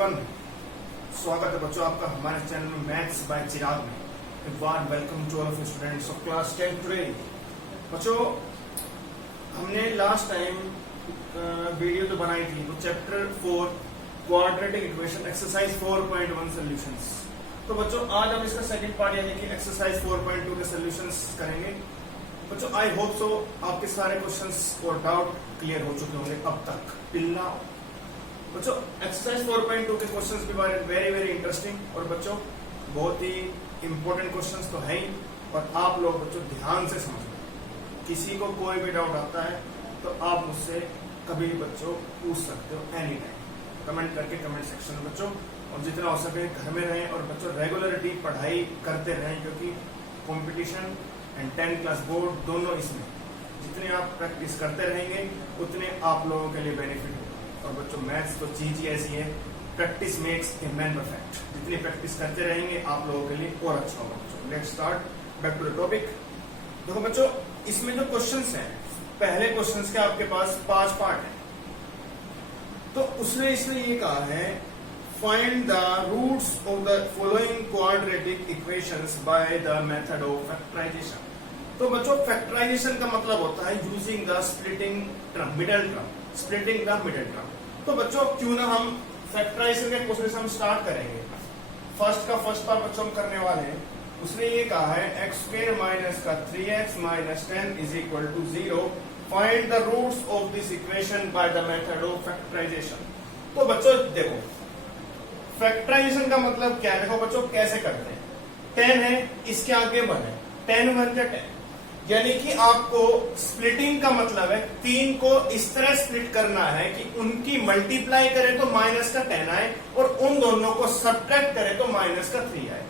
Everyone, स्वागत है बच्चों आपका हमारे चैनल में मैथ्स बाय चिराग में। Warm welcome to all of students of class 10 today. बच्चों, हमने लास्ट टाइम वीडियो तो बनाई थी वो chapter 4 quadratic equation exercise 4.1 solutions. तो बच्चों आज हम इसका सेकंड पार्ट यानी कि एक्सरसाइज 4.2 के सॉल्यूशंस करेंगे। बच्चों आई होप सो आपके सारे क्वेश्चंस और डाउट क्लियर हो चुके होंगे अब तक टिल नाउ। बच्चों एक्सरसाइज 4.2 के क्वेश्चंस भी वेरी वेरी इंटरेस्टिंग और बच्चों बहुत ही इंपॉर्टेंट क्वेश्चंस तो है ही, और आप लोग बच्चों ध्यान से समझो। किसी को कोई भी डाउट आता है तो आप मुझसे कभी भी बच्चों पूछ सकते हो एनी टाइम, कमेंट करके कमेंट सेक्शन में बच्चों। और जितना हो सके घर में रहें और बच्चों रेगुलरिटी पढ़ाई करते रहें, क्योंकि competition and 10th class board दोनों इसमें जितने आप प्रैक्टिस करते रहेंगे उतने आप लोगों के लिए बेनिफिट होगा। और बच्चों मैथ्स तो चीज ही ऐसी है, practice makes a man perfect. जितनी प्रैक्टिस करते रहेंगे आप लोगों के लिए और अच्छा होगा। बच्चों let's start back to the topic. देखो बच्चों, इसमें जो क्वेश्चंस हैं, पहले क्वेश्चंस के आपके पास 5 पार्ट है। तो उसने इसमें ये कहा है find the roots of the following quadratic equations by the method of factorisation. तो बच्चों फैक्टराइजेशन का मतलब होता है using the splitting term, middle term, splitting the middle term. तो बच्चों क्यों ना हम फैक्टराइजेशन के क्वेश्चन हम स्टार्ट करेंगे। फर्स्ट पार्ट बच्चों हम करने वाले हैं। उसने ये कहा है x² माइनस का 3x minus 10 is equal to 0। Find the roots of this equation by the method of factorisation. तो बच्चों देखो फैक्टराइजेशन का मतलब क्या है, देखो बच्चों कैसे करते हैं। 10 है, इसके आगे 1 है, 10 1 जा 10, यानी कि आपको स्प्लिटिंग का मतलब है 3 को इस तरह स्प्लिट करना है कि उनकी मल्टीप्लाई करें तो माइनस का 10 आए और उन दोनों को सब्ट्रैक्ट करें तो माइनस का 3 आए।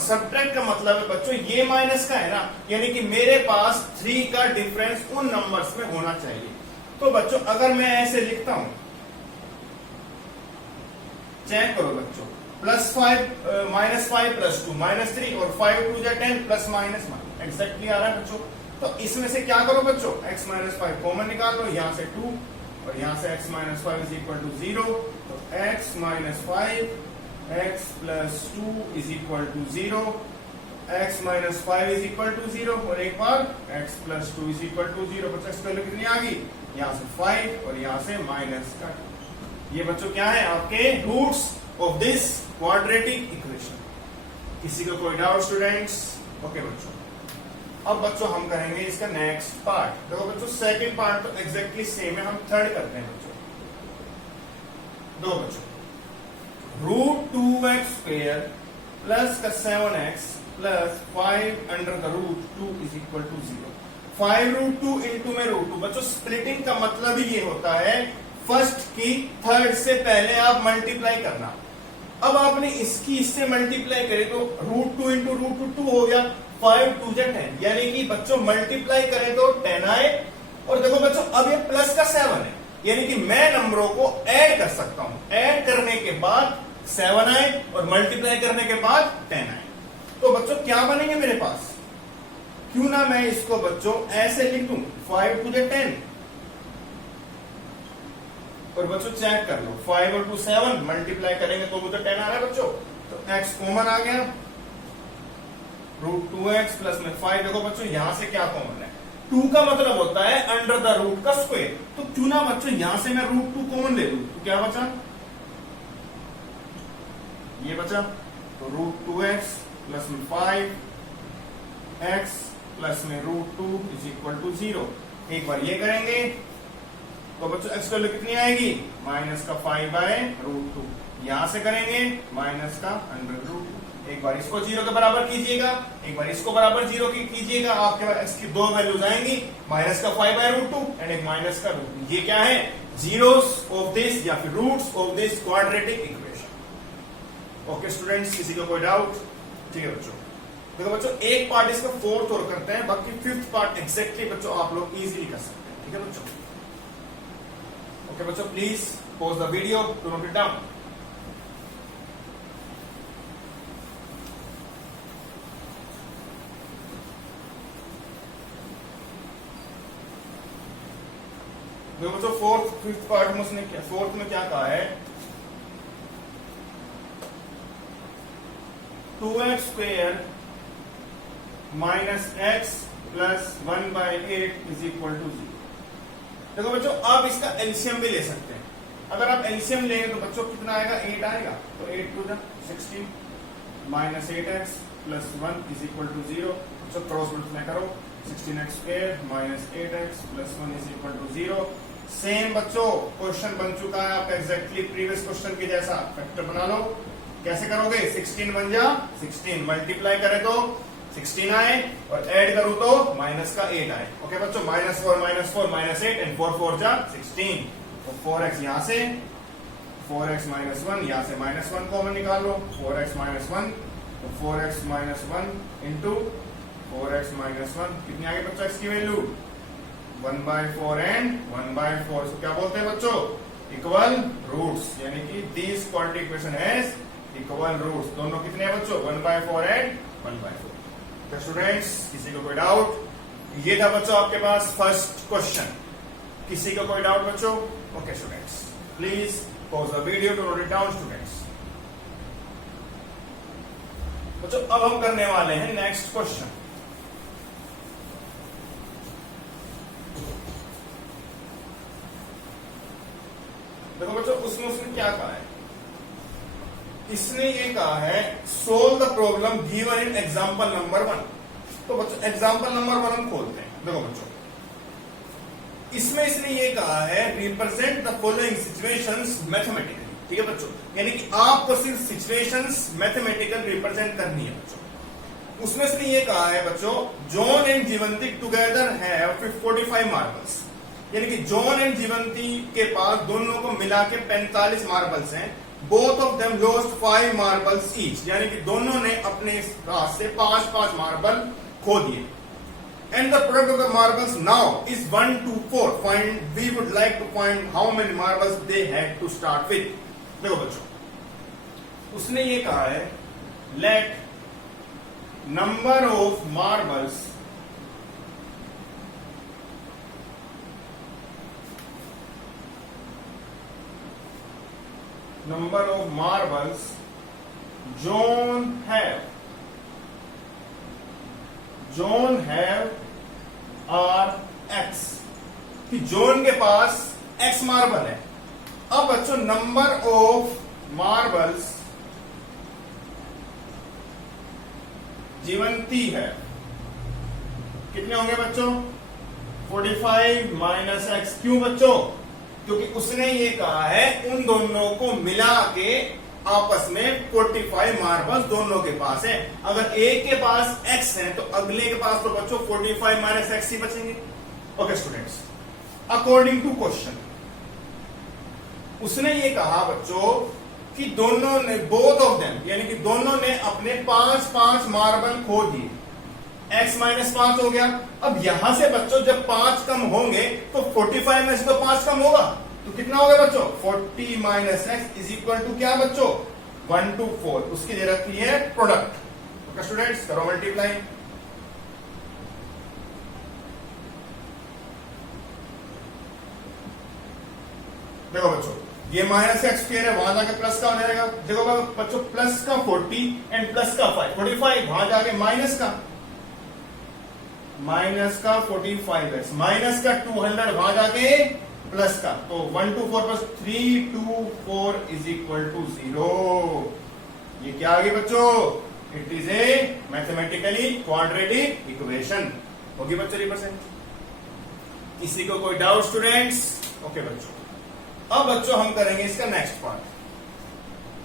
सब्ट्रैक्ट का मतलब है बच्चों ये माइनस का है ना, यानी कि मेरे पास 3 का डिफरेंस उन नंबर्स में होना चाहिए। तो बच्चों अगर मैं ऐसे लिखता हूं, चेक करो बच्चों, +5 -5 +2 -3 और 5 2 जा 10 प्लस माइनस एग्जैक्टली आ रहा है बच्चों। तो इसमें से क्या करो बच्चों, x - 5 कॉमन निकाल लो, यहां से 2 और यहां से x - 5 इज इक्वल टू 0। तो x - 5 x + 2 is equal to 0, x - 5 is equal to 0 और एक बार x + 2 इज इक्वल टू 0। बच्चों इसकी वैल्यू कितनी आ गई, यहां से 5 और यहां से माइनस का 2। ये बच्चों क्या है आपके roots of this quadratic equation. किसी को कोई डाउट स्टूडेंट्स? ओके बच्चों, अब बच्चों हम करेंगे इसका नेक्स्ट पार्ट। देखो बच्चों सेकंड पार्ट तो एग्जैक्टली सेम है, हम थर्ड करते हैं बच्चों। दो बच्चों √2x² प्लस का 7x plus 5 under the √2 is equal to 0। 5√2 into में √2। बच्चों स्प्लिटिंग का मतलब ही ये होता है फर्स्ट की थर्ड से पहले आप मल्टीप्लाई करना। अब आपने इसकी इससे मल्टीप्लाई करे तो √2 इंटू √2 हो गया, 5 2 जा 10, यानी कि बच्चों मल्टीप्लाई करें तो 10 आए। और देखो बच्चों अब ये प्लस का 7 है, यानी कि मैं नंबरों को ऐड कर सकता हूं। ऐड करने के बाद 7 आए और मल्टीप्लाई करने के बाद 10 आए। तो बच्चों क्या बनेंगे मेरे पास, क्यों ना मैं इसको बच्चों ऐसे लिख दूं, 5 2 जा 10 और बच्चों चेक कर लो 5 और 2 7 मल्टीप्लाई करेंगे तो मुझे 10 आ रहा है बच्चों। तो x कॉमन आ गया, √2x प्लस में 5। देखो बच्चों यहां से क्या कॉमन है, 2 का मतलब होता है अंडर द रूट का स्क्वायर। तो क्यों ना बच्चों यहां से मैं √2 कॉमन ले लूं, तो क्या बचा, ये बचा। तो √2x प्लस में 5x प्लस में √2 इज इक्वल टू 0। एक बार ये करेंगे तो बच्चों x वैल्यू कितनी आएगी, माइनस का 5/√2। यहां से करेंगे माइनस का अंडर √2। एक बार इसको 0 के बराबर कीजिएगा, एक बार इसको बराबर 0 की कीजिएगा, आपके पास x की दो वैल्यूज आएंगी, माइनस का 5/√2 एंड एक माइनस का √2। ये क्या है, जीरोस ऑफ दिस या फिर roots of this quadratic equation. Okay students, किसी को कोई डाउट? ठीक है बच्चों, देखो बच्चों एक पार्ट इसका फोर्थ और करते हैं, बाकी फिफ्थ पार्ट एग्जैक्टली बच्चों आप लोग इजीली कर सकते हैं। ठीक है बच्चों? ओके बच्चों, please pause the video to note it down. देखो बच्चों फोर्थ फिफ्थ पार्ट में उसने क्या, फोर्थ में क्या कहा है, 2x square minus x plus 1/8 is equal to 0। देखो बच्चों, आप इसका एलसीएम भी ले सकते हैं। अगर आप एलसीएम लेंगे तो बच्चों कितना आएगा, 8 आएगा। तो 8 to the 16 minus 8x plus 1 is equal to 0। तो क्रॉस मल्टीप्लाई करो, 16x square minus 8x plus 1 is equal to 0। Same बच्चों क्वेश्चन बन चुका है आपका एग्जैक्टली प्रीवियस क्वेश्चन के जैसा। फैक्टर बना लो। कैसे करोगे, 16 बन जा 16, मल्टीप्लाई करे तो 16 आए और ऐड करूं तो माइनस का 8 आए। ओके बच्चों, -4 माइनस 8 एंड 4 4 जा 16। तो 4x यहां से, 4x माइनस 1 यहां से -1 कॉमन निकाल लो, 4x माइनस 1। तो 4x minus 1 into 4x minus 1 कितनी आ गई बच्चों x की वैल्यू, 1/4 एंड 1/4। तो क्या बोलते हैं बच्चों, इक्वल रूट्स, यानी कि this quadratic equation has equal roots. दोनों कितने हैं बच्चों, 1/4 एंड 1/4। तो स्टूडेंट्स, किसी को कोई डाउट? ये था बच्चों आपके पास फर्स्ट क्वेश्चन। किसी को कोई डाउट बच्चों? Okay students, please pause the video to note it down students. बच्चों अब हम करने वाले हैं नेक्स्ट क्वेश्चन। देखो बच्चों, उसमें उसने क्या कहा है, इसने ये कहा है solve the problem given in example number 1। तो बच्चों एग्जांपल नंबर 1 हम खोलते हैं। देखो बच्चों, इसमें इसने ये कहा है represent the following situations mathematically. ठीक है बच्चों, यानी कि आपको सिर्फ सिचुएशंस मैथमेटिकल रिप्रेजेंट करनी है बच्चों। उसमें इसने ये कहा है बच्चों, John and Jeevanti together have 45 marbles, यानी कि जॉन एंड जीवंती के पास दोनों को मिला के 45 मार्बल्स हैं। Both of them lost 5 marbles each, यानी कि दोनों ने अपने हाथ से 5-5 मार्बल खो दिए। And the product of the marbles now is 1 to 4। Find, we would like to find how many marbles they had to start with. देखो बच्चों, उसने ये कहा है let number of marbles number of marbles John have are x, कि John के पास x marble है। अब बच्चों नंबर ऑफ मार्बल्स जीवंती है, कितने होंगे बच्चों, 45 माइनस x। क्यों बच्चों, क्योंकि उसने ये कहा है उन दोनों को मिला के आपस में 45 मार्बल्स दोनों के पास है। अगर एक के पास x है तो अगले के पास तो बच्चों 45 माइनस x ही बचेंगे। Okay students, according to question उसने ये कहा बच्चों कि दोनों ने, बोथ ऑफ देम, यानी कि दोनों ने अपने 5-5 मार्बल खो दिए। x माइनस 5 हो गया। अब यहां से बच्चों जब 5 कम होंगे तो 45 में से तो 5 कम होगा, तो कितना हो गया बच्चों, 40 minus x is equal to क्या बच्चों, 1 to 4। उसकी दे रखी है प्रोडक्ट। ओके स्टूडेंट्स, करो मल्टीप्लाई। देखो बच्चों, ये माइनस एक्स स्क्वायर है, वहां जाके प्लस का हो जाएगा। देखो बच्चों, प्लस का 40 एंड प्लस का 5, 45, वहां जाके माइनस का 45x, माइनस का 200, वहां जाके प्लस का, तो 1 to 4 plus 3 to 4 is equal to 0। ये क्या आ गई बच्चों, it is a mathematically quadratic equation. होगी बच्चों रिप्रेजेंट। किसी को कोई डाउट स्टूडेंट्स? ओके बच्चों, अब बच्चों हम करेंगे इसका next part.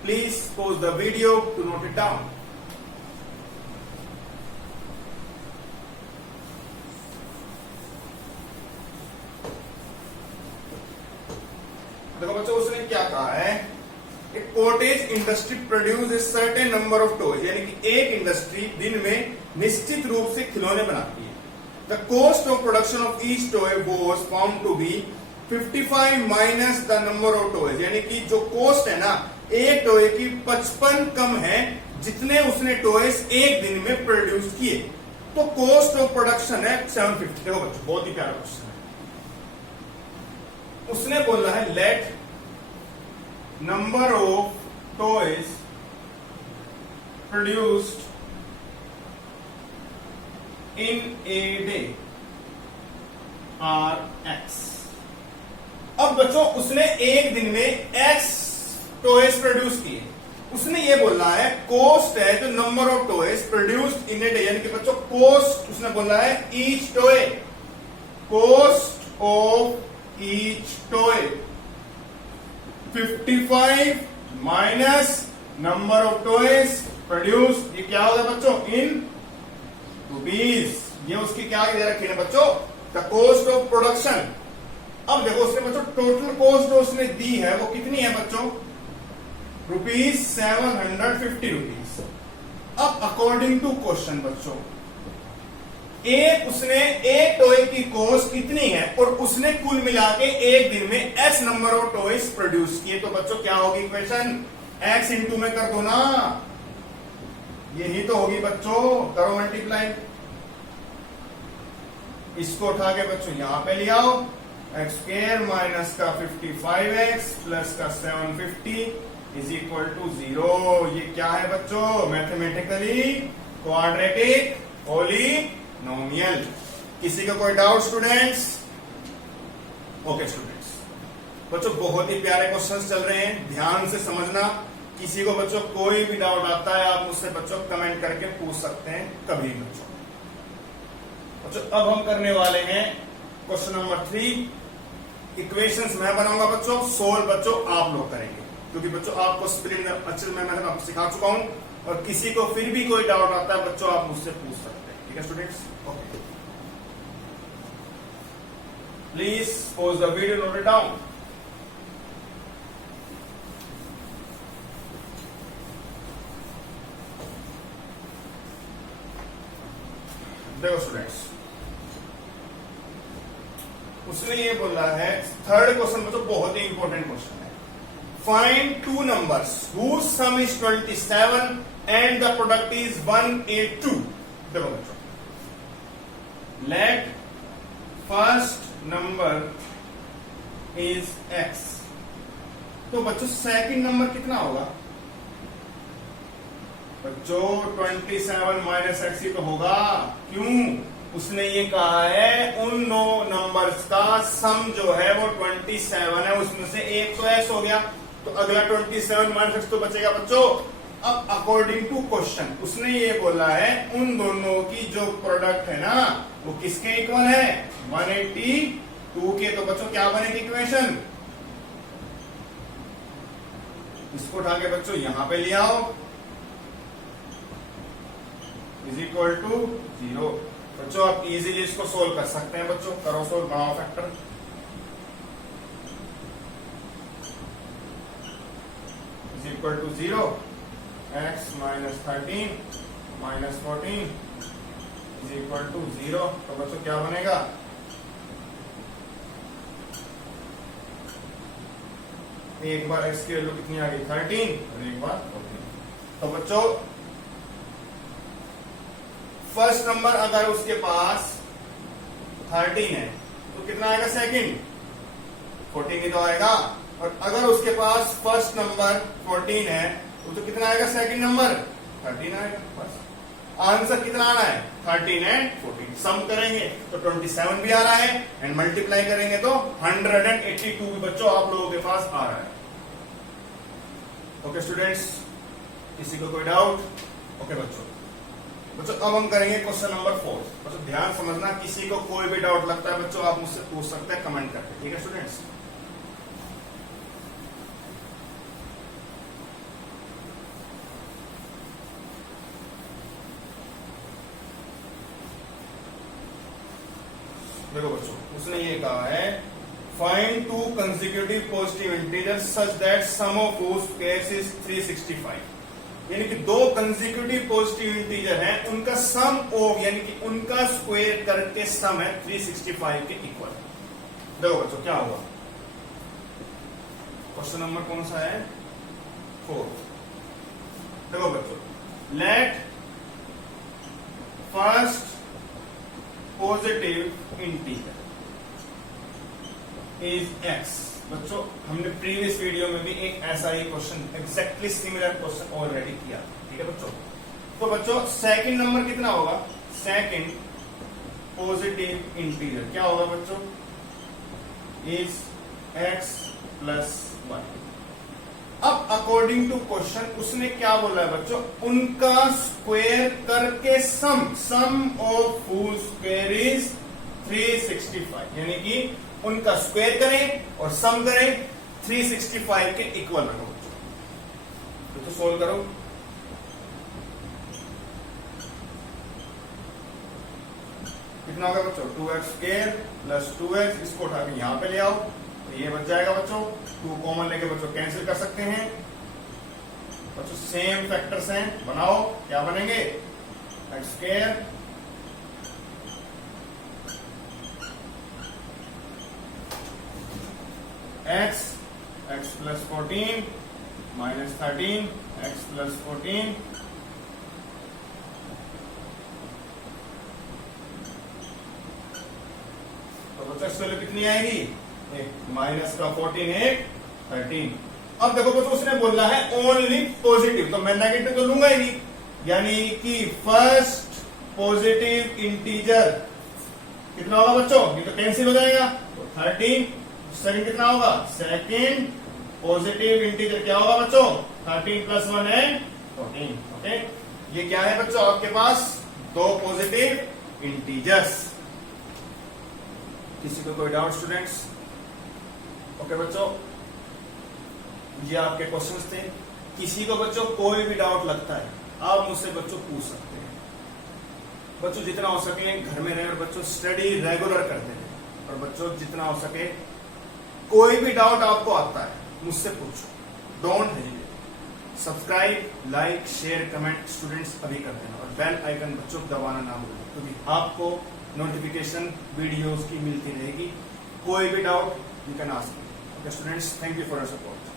Please pause the video to note it down. देखो बच्चों, उसने क्या कहा है, एक cottage industry produce a certain number of toys, यानी कि एक इंडस्ट्री दिन में निश्चित रूप से खिलौने बनाती है। The cost of production of each toy was found to be 55 minus the number of toys, यानी कि जो कॉस्ट है ना एक टॉय की 55 कम है जितने उसने टॉयज एक दिन में प्रोड्यूस किए। तो कॉस्ट ऑफ प्रोडक्शन है 750। देखो बच्चों, बहुत ही प्यारा क्वेश्चन है। उसने बोला है let number of toys produced in a day are x। अब बच्चों उसने एक दिन में x टॉयज प्रोड्यूस किए। उसने ये बोला है कोस्ट है जो number of toys produced in a day, यानी कि बच्चों कोस्ट उसने बोला है each toy, cost of each toy 55 minus number of toys produced, ये क्या होगा बच्चों इन रुपीज। ये उसकी क्या दे रखी है बच्चों, द कॉस्ट ऑफ प्रोडक्शन। अब देखो उसने बच्चों टोटल कॉस्ट जो उसने दी है वो कितनी है बच्चों, ₹750। अब अकॉर्डिंग टू क्वेश्चन बच्चों उसने एक टॉय की कॉस्ट कितनी है और उसने कुल मिला के एक दिन में x number of toys produce किए, तो बच्चों क्या होगी इक्वेशन, x इंटू में कर दो ना, यही तो होगी बच्चों, करो मल्टीप्लाई। इसको उठा के बच्चों यहां पे ले आओ, एक्स स्क्वायर माइनस का 55x प्लस का 750 इज इक्वल टू 0। ये क्या है बच्चों, मैथमेटिकली क्वाड्रेटिक पॉलिनोमियल। किसी का कोई डाउट स्टूडेंट्स? ओके स्टूडेंट्स, बच्चों बहुत ही प्यारे क्वेश्चंस चल रहे हैं, ध्यान से समझना। किसी को बच्चों कोई भी डाउट आता है आप मुझसे बच्चों कमेंट करके पूछ सकते हैं कभी बच्चों। अब हम करने वाले हैं क्वेश्चन नंबर 3। इक्वेशंस मैं बनाऊंगा बच्चों, सोल्व बच्चों आप लोग करेंगे, क्योंकि बच्चों आपको स्प्लिट अच्छे मैं आपको सिखा चुका हूं, और किसी को फिर भी कोई डाउट आता है बच्चों आप मुझसे पूछ सकते हैं। ठीक है students, okay. Please pause the video, note it down. देखो स्टूडेंट्स, उसने ये बोला है थर्ड क्वेश्चन बच्चों बहुत ही इंपॉर्टेंट क्वेश्चन है। Find two numbers whose sum is 27 and the product is 182। देखो बच्चों, let first number is x, तो बच्चों सेकंड नंबर कितना होगा बच्चों, 27 माइनस एक्स ही तो होगा। क्यों, उसने ये कहा है उन दो नंबर्स का सम जो है वो 27 है, उसमें से एक तो एक्स हो गया, तो अगला 27 माइनस एक्स तो बचेगा बच्चों। अब अकॉर्डिंग टू क्वेश्चन उसने ये बोला है उन दोनों की जो प्रोडक्ट है ना वो किसके इक्वल है, 182 के। तो बच्चों क्या बनेगी इक्वेशन, इसको उठा के बच्चों यहां पे ले आओ, इज इक्वल टू 0। बच्चों आप इजीली इसको सोल्व कर सकते हैं बच्चों, करो सोल्व, बनाओ factor. Is equal to 0, x minus 13 minus 14 is equal to 0। तो बच्चों क्या बनेगा, एक बार x की वैल्यू कितनी आ गई 13 और एक बार 14। तो बच्चों फर्स्ट नंबर अगर उसके पास 13 है तो कितना आएगा सेकंड, 14 ही तो आएगा। और अगर उसके पास फर्स्ट नंबर 14 है तो कितना आएगा सेकंड नंबर, 13 आएगा। बस आंसर कितना आ रहा है, 13 एंड 14। सम करेंगे तो 27 भी आ रहा है, एंड मल्टीप्लाई करेंगे तो 182 भी बच्चों आप लोगों के पास आ रहा है। ओके स्टूडेंट्स, किसी को कोई डाउट? ओके बच्चों अब हम करेंगे क्वेश्चन नंबर 4। बच्चों ध्यान समझना, किसी को कोई भी डाउट लगता है बच्चों आप मुझसे पूछ सकते हैं कमेंट करके। ठीक है स्टूडेंट्स, देखो बच्चों उसने ये कहा है find two consecutive positive integers such that sum of whose squares is 365। यानी कि दो कंसेक्यूटिव पॉजिटिव इंटीजर हैं, उनका सम ऑफ यानी कि उनका स्क्वायर करके सम है 365 के इक्वल। देखो बच्चों क्या होगा, क्वेश्चन नंबर कौन सा है, 4। देखो बच्चों, let first positive integer is x। बच्चों हमने प्रीवियस वीडियो में भी एक ऐसा ही question, exactly similar question already किया। ठीक है बच्चों, तो बच्चों सेकंड नंबर कितना होगा, सेकंड पॉजिटिव इंटीजर क्या होगा बच्चों, इज x प्लस वन। अब अकॉर्डिंग टू क्वेश्चन उसने क्या बोला है बच्चों, उनका स्क्वायर करके सम ऑफ हुज स्क्वायर इज 365, यानी कि उनका स्क्वायर करें और सम करें 365 के इक्वल रखो बच्चों। तो सोल्व करो, कितना होगा बच्चों, 2x स्क्वायर प्लस 2x, इसको उठा के यहां पे ले आओ तो ये बच जाएगा बच्चों, 2 कॉमन लेके बच्चों कैंसिल कर सकते हैं बच्चों, सेम फैक्टर्स हैं, बनाओ क्या बनेंगे, x square x plus 14 minus 13 x plus 14 तो बच्चों इसकी वैल्यू कितनी आएगी, माइनस का 14 एक 13। अब देखो बच्चों उसने बोला है ओनली पॉजिटिव, तो मैं नेगेटिव तो लूंगा ही नहीं, यानी कि फर्स्ट पॉजिटिव इंटीजर कितना होगा बच्चों, ये तो कैंसिल हो जाएगा, तो 13। सेकंड कितना होगा, सेकंड पॉजिटिव इंटीजर क्या होगा बच्चों, 13 प्लस 1 है 14। ओके, ये क्या है बच्चों आपके पास, दो पॉजिटिव इंटीजर्स। किसी को कोई डाउट स्टूडेंट्स? ओके बच्चों, ये आपके क्वेश्चंस थे। किसी को बच्चों कोई भी डाउट लगता है आप मुझसे बच्चों पूछ सकते हैं। बच्चों जितना हो सके घर में रहे और बच्चों स्टडी रेगुलर करते हैं, और बच्चों जितना हो सके कोई भी डाउट आपको आता है मुझसे पूछो, don't hesitate. Subscribe, like, share, comment students अभी कर देना, और बेल आइकन बच्चों दबाना ना भूलें, क्योंकि आपको नोटिफिकेशन वीडियोस की मिलती रहेगी। कोई भी doubt you can ask me. Okay students, thank you for your support.